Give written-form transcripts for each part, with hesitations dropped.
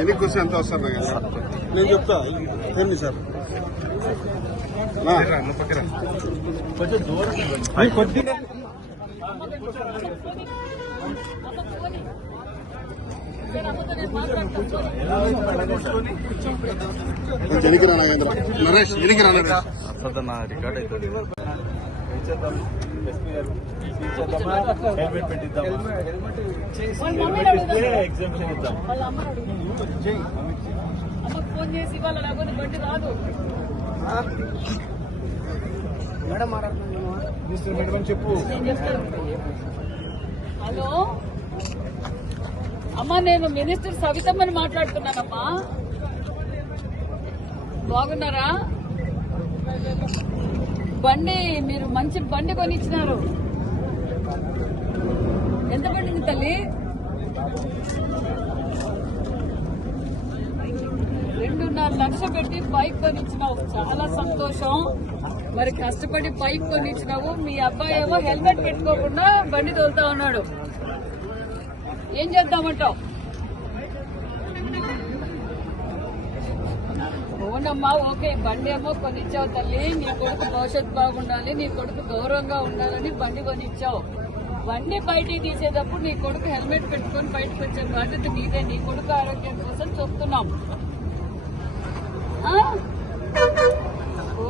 ఎన్నికి వస్తే ఎంత వస్తారు నేను చెప్తా ఎన్ని సార్ కొంచెం దూరం కొద్దిగా ఎనికిరా నాగేంద్ర నరేష్ ఎనికిరా నరేష్ అసలు రికార్డ్ అవుతుంది హెల్మెట్ పెట్టిద్దామా ఎగ్జామ్షన్ ఇద్దాం ఫోన్ చేసి వాళ్ళ లేకపోతే బండి రాదు మేడం చెప్పు. హలో అమ్మా, నేను మినిస్టర్ సవితమ్మని మాట్లాడుతున్నానమ్మా. బాగున్నారా? బండి మీరు మంచి బండి కొనిచ్చినారు. ఎంత పడింది తల్లి? 2.5 లక్షలు పెట్టి బైక్ కొనిచ్చినావు, చాలా సంతోషం. మరి కష్టపడి బైక్ కొనిచ్చినావు, మీ అబ్బాయి ఏమో హెల్మెట్ పెట్టుకోకుండా బండి తోలుతా ఉన్నాడు. ఏం చేద్దామంటావు? అవునమ్మా, ఓకే, బండి ఏమో కొనిచ్చావు తల్లి. నీ కొడుకు భవిష్యత్తు బాగుండాలి, నీ కొడుకు గౌరవంగా ఉండాలని బండి కొనిచ్చావు. బండి బయటికి తీసేటప్పుడు నీ కొడుకు హెల్మెట్ పెట్టుకుని బయటకు వచ్చే బాధ్యత నీదే. నీ కొడుకు ఆరోగ్యం కోసం చెప్తున్నాం.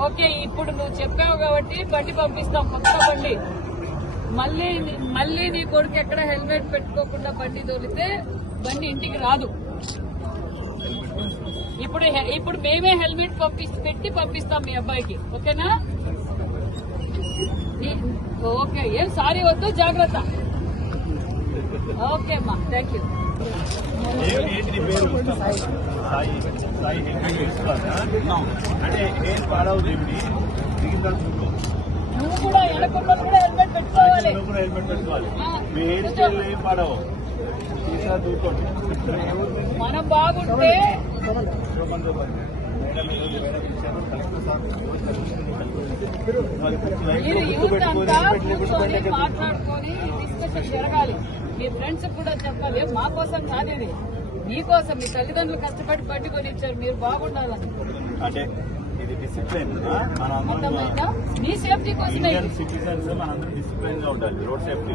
ఓకే, ఇప్పుడు నువ్వు చెప్పావు కాబట్టి బండి పంపిస్తాం, కొత్త బండి. మళ్ళీ నీ కొడుకు ఎక్కడ హెల్మెట్ పెట్టుకోకుండా బండి తోలితే బండి ఇంటికి రాదు. ఇప్పుడు మేమే హెల్మెట్ పెట్టి పంపిస్తాం మీ అబ్బాయికి. ఓకేనా? ఓకే, ఏం సారీ వద్దు, జాగ్రత్త. ఓకే అమ్మా, థ్యాంక్ యూ. నువ్వు కూడా ఎనకుండా కూడా హెల్మెట్ పెట్టుకోవాలి. మనం బాగుంటే మీరు యూత్ అంతా కూర్చొని మాట్లాడుకొని డిస్కషన్ జరగాలి. మీ ఫ్రెండ్స్ కూడా చెప్పాలి, మా కోసం కాదు, ఇది మీకోసం. మీ తల్లిదండ్రులు కష్టపడి బండి కొనిచ్చారు, మీరు బాగుండాలని. మీ సేఫ్టీ కోసమే. సిటిజన్స్ మనందరం డిసిప్లైన్ గా ఉండాలి. Road safety